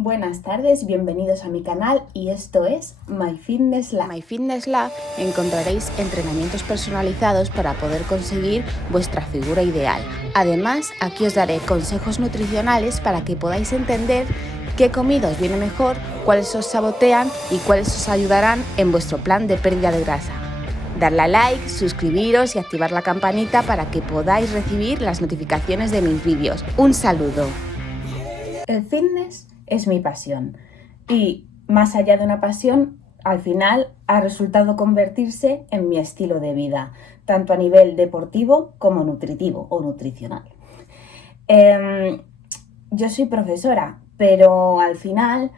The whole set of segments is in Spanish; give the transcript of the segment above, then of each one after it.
Buenas tardes, bienvenidos a mi canal y esto es MyFitnessLab. En MyFitnessLab encontraréis entrenamientos personalizados para poder conseguir vuestra figura ideal. Además, aquí os daré consejos nutricionales para que podáis entender qué comida os viene mejor, cuáles os sabotean y cuáles os ayudarán en vuestro plan de pérdida de grasa. Darle a like, suscribiros y activar la campanita para que podáis recibir las notificaciones de mis vídeos. Un saludo. El fitness es mi pasión y más allá de una pasión, al final ha resultado convertirse en mi estilo de vida, tanto a nivel deportivo como nutritivo o nutricional. Yo soy profesora, pero al final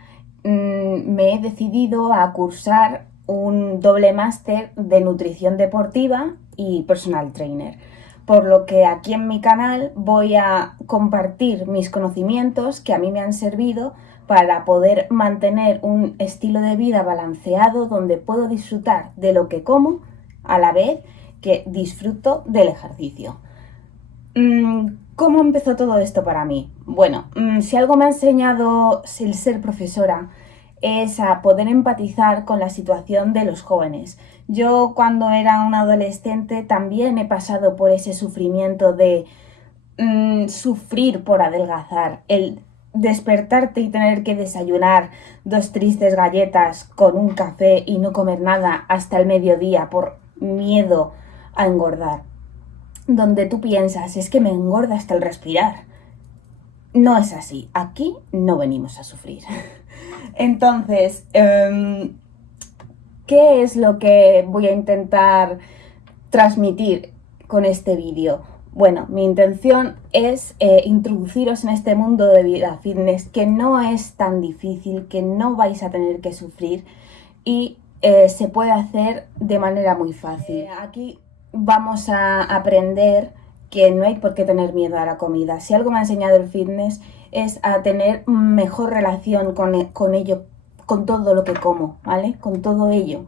me he decidido a cursar un doble máster de nutrición deportiva y personal trainer. Por lo que aquí en mi canal voy a compartir mis conocimientos que a mí me han servido para poder mantener un estilo de vida balanceado donde puedo disfrutar de lo que como a la vez que disfruto del ejercicio. ¿Cómo empezó todo esto para mí? Bueno, si algo me ha enseñado el ser profesora es a poder empatizar con la situación de los jóvenes. Yo cuando era una adolescente también he pasado por ese sufrimiento de sufrir por adelgazar, el despertarte y tener que desayunar 2 tristes galletas con un café y no comer nada hasta el mediodía por miedo a engordar. Donde tú piensas, es que me engorda hasta el respirar. No es así, aquí no venimos a sufrir. Entonces, ¿qué es lo que voy a intentar transmitir con este vídeo? Bueno, mi intención es introduciros en este mundo de vida fitness que no es tan difícil, que no vais a tener que sufrir y se puede hacer de manera muy fácil. Aquí vamos a aprender que no hay por qué tener miedo a la comida. Si algo me ha enseñado el fitness es a tener mejor relación con ello, con todo lo que como, ¿vale? Con todo ello.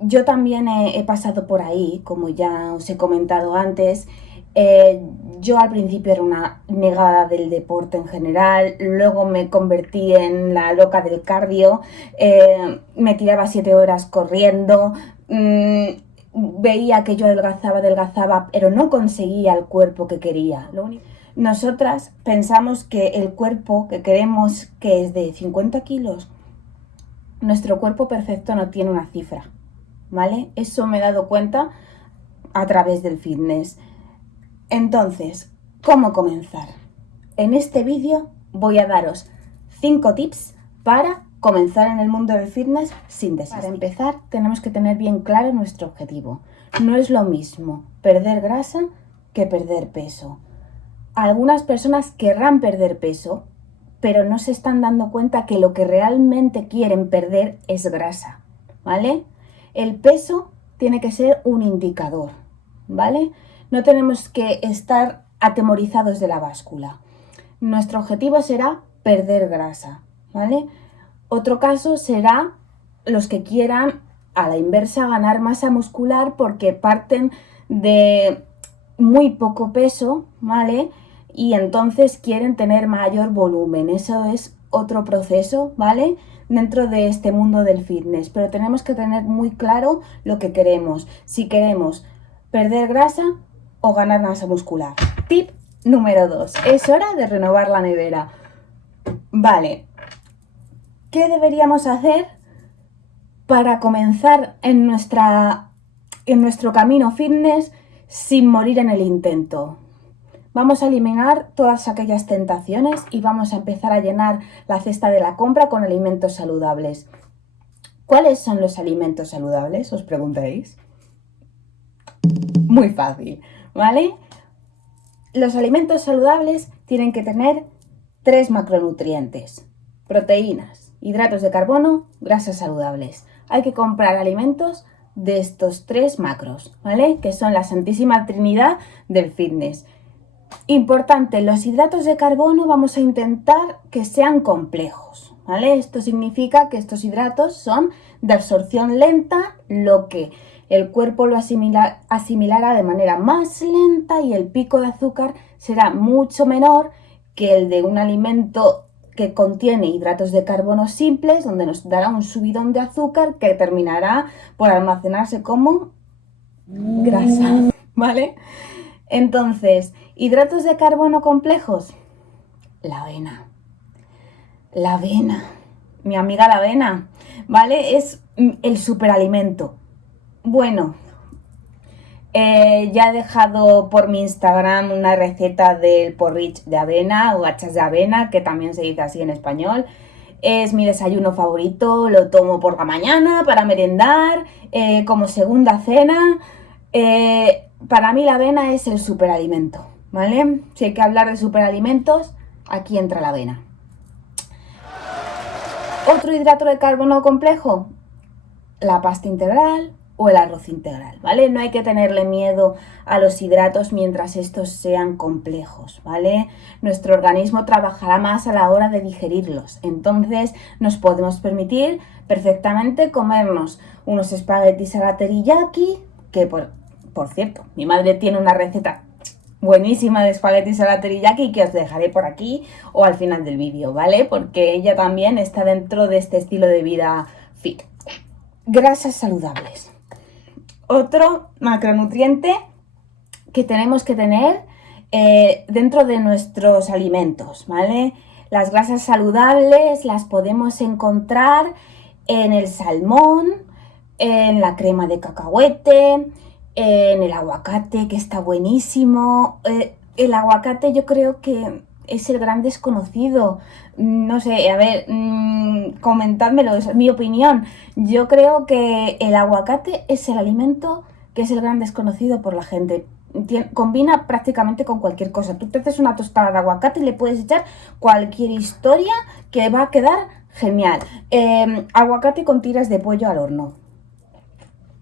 Yo también he pasado por ahí, como ya os he comentado antes. Yo al principio era una negada del deporte en general, luego me convertí en la loca del cardio, me tiraba 7 horas corriendo, veía que yo adelgazaba, pero no conseguía el cuerpo que quería. Nosotras pensamos que el cuerpo que queremos, que es de 50 kilos, nuestro cuerpo perfecto no tiene una cifra, ¿vale? Eso me he dado cuenta a través del fitness. Entonces, ¿cómo comenzar? En este vídeo voy a daros 5 tips para comenzar en el mundo del fitness sin desistir. Para empezar, tenemos que tener bien claro nuestro objetivo. No es lo mismo perder grasa que perder peso. Algunas personas querrán perder peso, pero no se están dando cuenta que lo que realmente quieren perder es grasa, ¿vale? El peso tiene que ser un indicador, ¿vale? No tenemos que estar atemorizados de la báscula. Nuestro objetivo será perder grasa, ¿vale? Otro caso será los que quieran a la inversa ganar masa muscular porque parten de muy poco peso, ¿vale? Y entonces quieren tener mayor volumen. Eso es otro proceso, ¿vale? Dentro de este mundo del fitness. Pero tenemos que tener muy claro lo que queremos. Si queremos perder grasa o ganar masa muscular. Tip número 2. Es hora de renovar la nevera. Vale. ¿Qué deberíamos hacer para comenzar en nuestro camino fitness sin morir en el intento? Vamos a eliminar todas aquellas tentaciones y vamos a empezar a llenar la cesta de la compra con alimentos saludables. ¿Cuáles son los alimentos saludables? Os preguntaréis. Muy fácil, ¿vale? Los alimentos saludables tienen que tener 3 macronutrientes: proteínas, hidratos de carbono, grasas saludables. Hay que comprar alimentos de estos 3 macros, ¿vale? Que son la santísima trinidad del fitness. Importante, los hidratos de carbono vamos a intentar que sean complejos, ¿vale? Esto significa que estos hidratos son de absorción lenta, lo que el cuerpo lo asimilará de manera más lenta y el pico de azúcar será mucho menor que el de un alimento que contiene hidratos de carbono simples, donde nos dará un subidón de azúcar que terminará por almacenarse como grasa, ¿vale? Entonces, hidratos de carbono complejos, la avena. La avena, mi amiga la avena, ¿vale? Es el superalimento. Bueno, ya he dejado por mi Instagram una receta del porridge de avena o gachas de avena, que también se dice así en español. Es mi desayuno favorito, lo tomo por la mañana para merendar, como segunda cena. Para mí la avena es el superalimento, ¿vale? Si hay que hablar de superalimentos, aquí entra la avena. Otro hidrato de carbono complejo, la pasta integral o el arroz integral, ¿vale? No hay que tenerle miedo a los hidratos mientras estos sean complejos, ¿vale? Nuestro organismo trabajará más a la hora de digerirlos, entonces nos podemos permitir perfectamente comernos unos espaguetis a la teriyaki, que por cierto, mi madre tiene una receta buenísima de espaguetis a la teriyaki que os dejaré por aquí o al final del vídeo, ¿vale? Porque ella también está dentro de este estilo de vida fit. Grasas saludables. Otro macronutriente que tenemos que tener dentro de nuestros alimentos, ¿vale? Las grasas saludables las podemos encontrar en el salmón, en la crema de cacahuete, en el aguacate, que está buenísimo. El aguacate yo creo que es el gran desconocido. No sé, a ver, comentádmelo, es mi opinión. Yo creo que el aguacate es el alimento que es el gran desconocido por la gente. Combina prácticamente con cualquier cosa. Tú te haces una tostada de aguacate y le puedes echar cualquier historia que va a quedar genial. Aguacate con tiras de pollo al horno.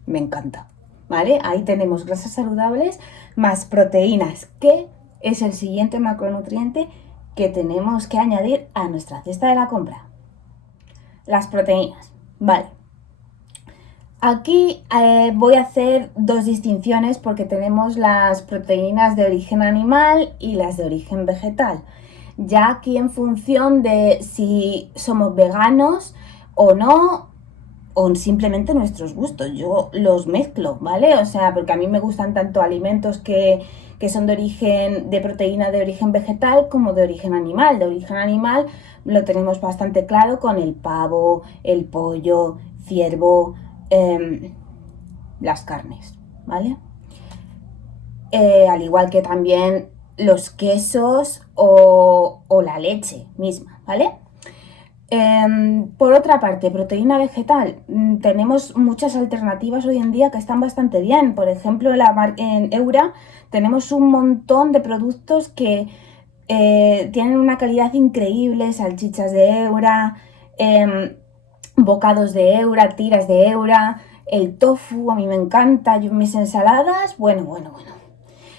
Me encanta. ¿Vale? Ahí tenemos grasas saludables más proteínas, que es el siguiente macronutriente que tenemos que añadir a nuestra cesta de la compra. Las proteínas, ¿vale? Aquí voy a hacer dos distinciones porque tenemos las proteínas de origen animal y las de origen vegetal. Ya aquí en función de si somos veganos o no, o simplemente nuestros gustos, yo los mezclo, ¿vale? O sea, porque a mí me gustan tanto alimentos que son de origen, de proteína de origen vegetal como de origen animal. De origen animal lo tenemos bastante claro con el pavo, el pollo, ciervo, las carnes, ¿vale? Al igual que también los quesos o la leche misma, ¿vale? Por otra parte, proteína vegetal, tenemos muchas alternativas hoy en día que están bastante bien. Por ejemplo, en Eura tenemos un montón de productos que tienen una calidad increíble, salchichas de Eura, bocados de Eura, tiras de Eura, el tofu, a mí me encanta, yo mis ensaladas, bueno.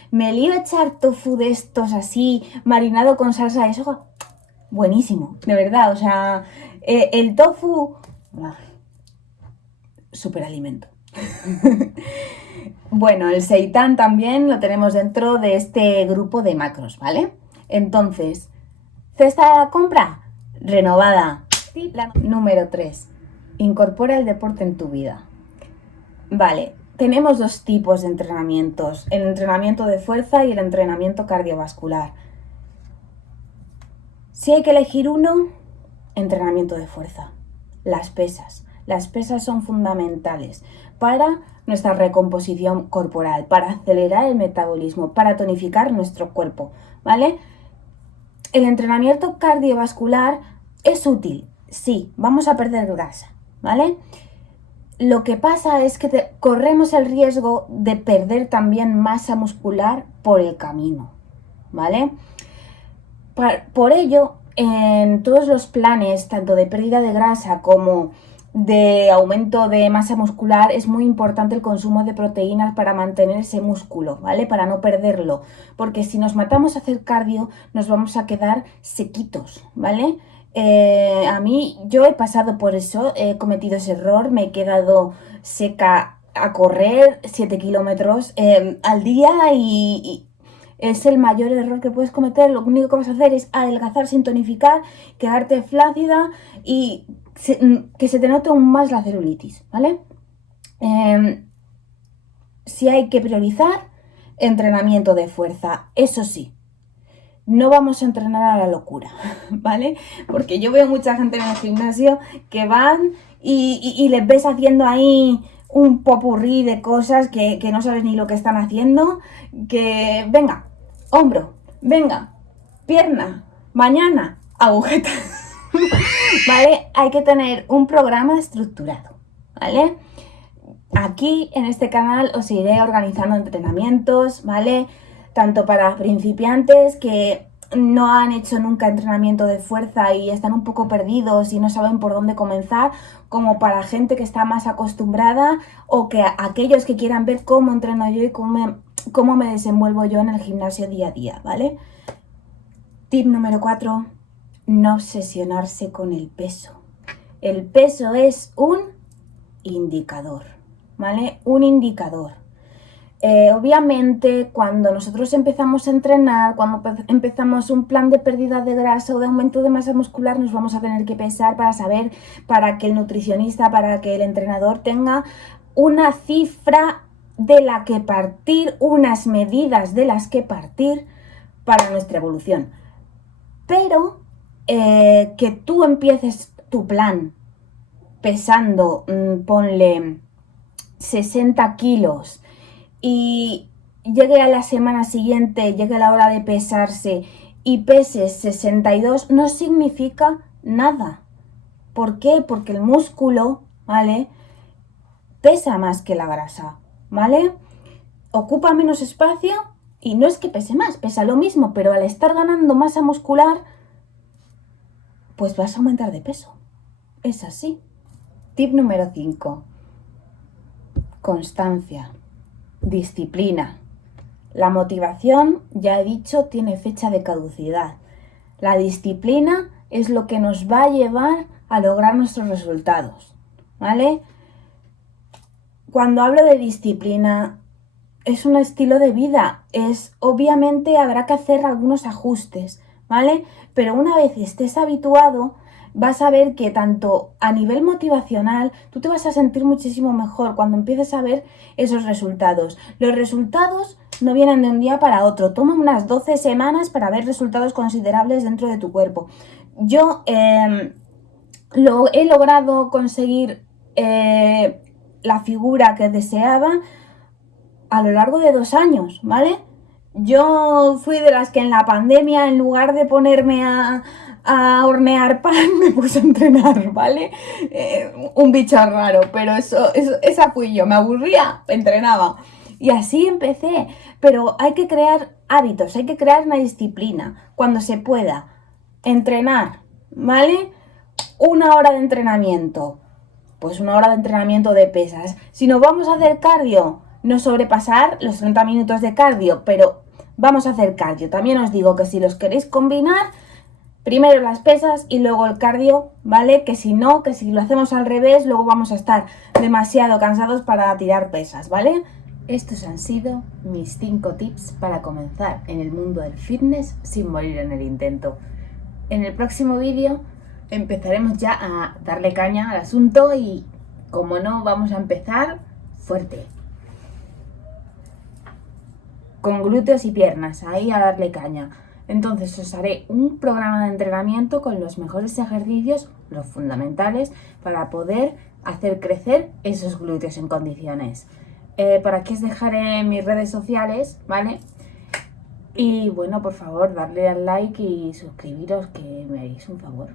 Me lío a echar tofu de estos así, marinado con salsa de soja. Buenísimo, de verdad, o sea, el tofu, superalimento. Bueno, el seitán también lo tenemos dentro de este grupo de macros, ¿vale? Entonces, cesta de la compra, renovada. Número 3, incorpora el deporte en tu vida. Vale, tenemos dos tipos de entrenamientos, el entrenamiento de fuerza y el entrenamiento cardiovascular. Si hay que elegir uno, entrenamiento de fuerza. Las pesas. Las pesas son fundamentales para nuestra recomposición corporal, para acelerar el metabolismo, para tonificar nuestro cuerpo, ¿vale? El entrenamiento cardiovascular es útil, sí, vamos a perder grasa, ¿vale? Lo que pasa es que corremos el riesgo de perder también masa muscular por el camino, ¿vale? Por ello, en todos los planes, tanto de pérdida de grasa como de aumento de masa muscular, es muy importante el consumo de proteínas para mantener ese músculo, ¿vale? Para no perderlo, porque si nos matamos a hacer cardio, nos vamos a quedar sequitos, ¿vale? Yo he pasado por eso, he cometido ese error, me he quedado seca a correr 7 kilómetros al día y Es el mayor error que puedes cometer. Lo único que vas a hacer es adelgazar sin tonificar, quedarte flácida y que se te note aún más la celulitis, ¿vale? Si hay que priorizar, entrenamiento de fuerza, eso sí. No vamos a entrenar a la locura, ¿vale? Porque yo veo mucha gente en el gimnasio que van y les ves haciendo ahí un popurrí de cosas que no sabes ni lo que están haciendo. Que venga, hombro, venga, pierna, mañana, agujeta. ¿Vale? Hay que tener un programa estructurado, ¿vale? Aquí en este canal os iré organizando entrenamientos, ¿vale? Tanto para principiantes que no han hecho nunca entrenamiento de fuerza y están un poco perdidos y no saben por dónde comenzar, como para gente que está más acostumbrada o que aquellos que quieran ver cómo entreno yo y cómo me desenvuelvo yo en el gimnasio día a día, ¿vale? Tip número 4, no obsesionarse con el peso. El peso es un indicador, ¿vale? Un indicador. Obviamente, cuando nosotros empezamos a entrenar, cuando empezamos un plan de pérdida de grasa o de aumento de masa muscular, nos vamos a tener que pesar para saber, para que el nutricionista, para que el entrenador tenga una cifra de la que partir, unas medidas de las que partir para nuestra evolución. Pero que tú empieces tu plan pesando, ponle 60 kilos, y llegue a la semana siguiente, llegue la hora de pesarse y peses 62, no significa nada. ¿Por qué? Porque el músculo, ¿vale?, pesa más que la grasa, ¿vale? Ocupa menos espacio y no es que pese más, pesa lo mismo, pero al estar ganando masa muscular, pues vas a aumentar de peso. Es así. Tip número 5. Constancia. Disciplina. La motivación, ya he dicho, tiene fecha de caducidad. La disciplina es lo que nos va a llevar a lograr nuestros resultados, ¿vale? Cuando hablo de disciplina, es un estilo de vida. Obviamente habrá que hacer algunos ajustes, ¿vale? Pero una vez estés habituado, vas a ver que tanto a nivel motivacional, tú te vas a sentir muchísimo mejor cuando empieces a ver esos resultados. Los resultados no vienen de un día para otro, toma unas 12 semanas para ver resultados considerables dentro de tu cuerpo. Yo lo he logrado conseguir la figura que deseaba a lo largo de 2 años, ¿vale? Yo fui de las que en la pandemia, en lugar de ponerme a hornear pan, me puse a entrenar, ¿vale? Un bicho raro, pero esa fui yo, me aburría, entrenaba. Y así empecé, pero hay que crear hábitos, hay que crear una disciplina, cuando se pueda. Entrenar, ¿vale? 1 hora de entrenamiento, pues 1 hora de entrenamiento de pesas. Si nos vamos a hacer cardio, no sobrepasar los 30 minutos de cardio, pero vamos a hacer cardio. También os digo que si los queréis combinar, primero las pesas y luego el cardio, ¿vale? Que si no, que si lo hacemos al revés, luego vamos a estar demasiado cansados para tirar pesas, ¿vale? Estos han sido mis 5 tips para comenzar en el mundo del fitness sin morir en el intento. En el próximo vídeo empezaremos ya a darle caña al asunto y, como no, vamos a empezar fuerte. Con glúteos y piernas, ahí a darle caña. Entonces os haré un programa de entrenamiento con los mejores ejercicios, los fundamentales, para poder hacer crecer esos glúteos en condiciones. Por aquí os dejaré mis redes sociales, ¿vale? Y bueno, por favor, darle al like y suscribiros, que me haréis un favor.